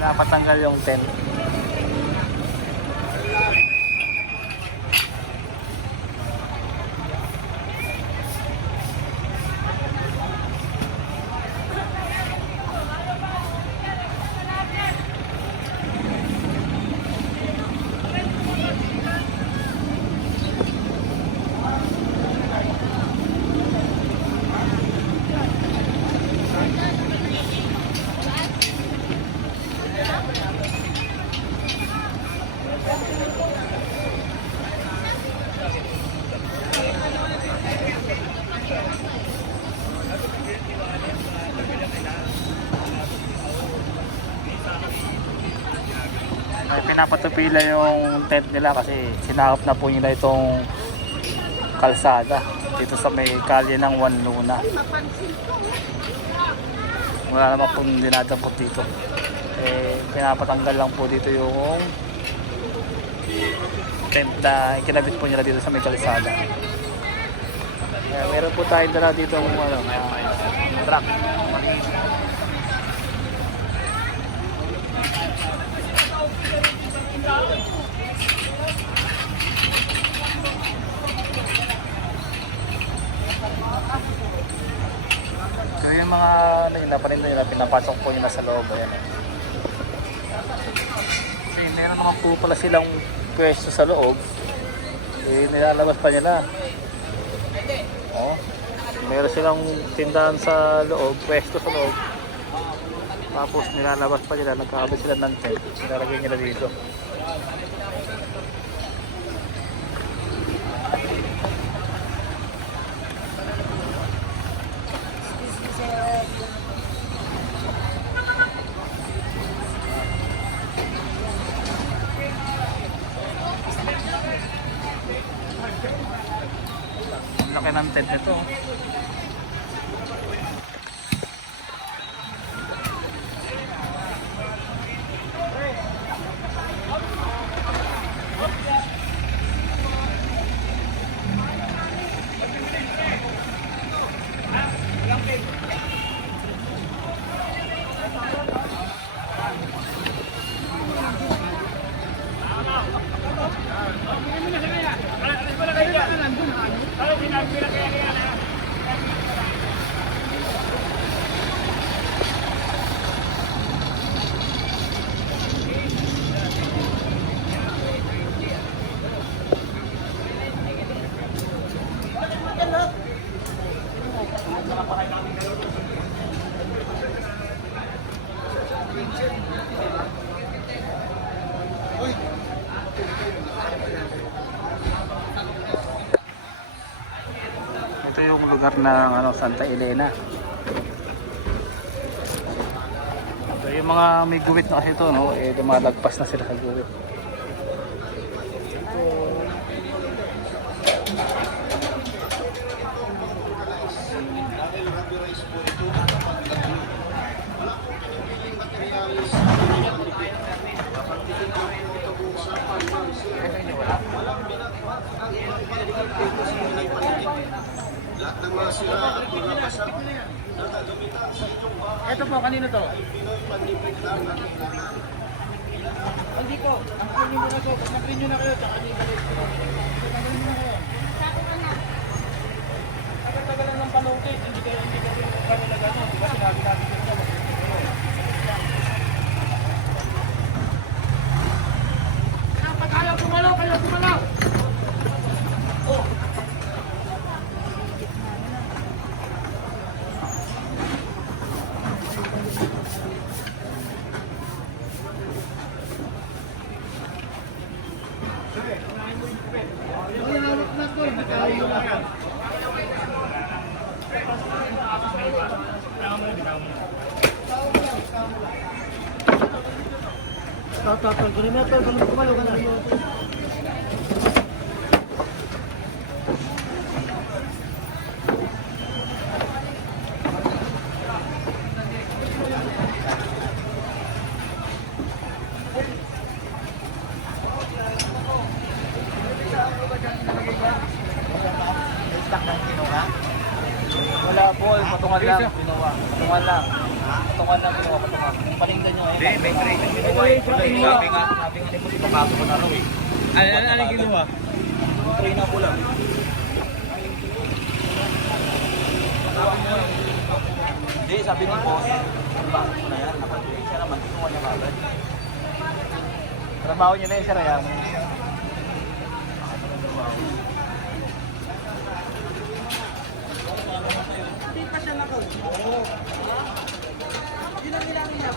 Pinapatanggal yung tent. Ay, pinapatupila yung tent nila kasi sinakop na po nila itong kalsada dito sa may kalye ng Juan Luna. Wala naman pong dinadampot dito. Pinapatanggal lang po dito yung tent na ikinabit po nila dito sa may kalsada. Meron po tayong dala dito ng truck. So yung mga napaninda nila, pinapasok po nila sa loob. Ayan. Kasi meron naman po pala silang pwesto sa loob. Nilalabas pa nila. Oh, meron silang tindahan sa loob, pwesto sa loob. Tapos nilalabas pa nila, nagkakabit sila ng tent. Nilalagay nila dito. Ang laki ng tent nito. Ito yung lugar ng Santa Elena. So yung mga may guwit na kasi ito, no, lumalagpas na sila sa guwit. Ito po, kanino to? Hindi po, ang kunin mo na to. Pag nag-renew na kayo, tsaka nibalik ko. Tanggalin mo na kayo. Tagal-tagalan ng panukit, hindi kayo kanila gano'n. Diba sinabi natin yun na pag ayaw kumalaw, kayo kumalaw! Oh! Tatapal ko rin na ito, kumalo ka na. Wala po, patungan lang. Patungan lang. Tungan lang ginawa ko tungan. Palinggan nyo Hindi, ngayon. may grade yung ginawa eh. Sabi nga ni Puti, papasok ko na raw eh. Ano ginawa? Tray na ko lang. Hindi, sabi ni boss, bakit mo na yan? Nakag-grade siya naman, kinuha niya kagad. Trabaho niya na yun, sir. Ayan. Hindi pa siya nakag-grade. Yun ang nilamin niya.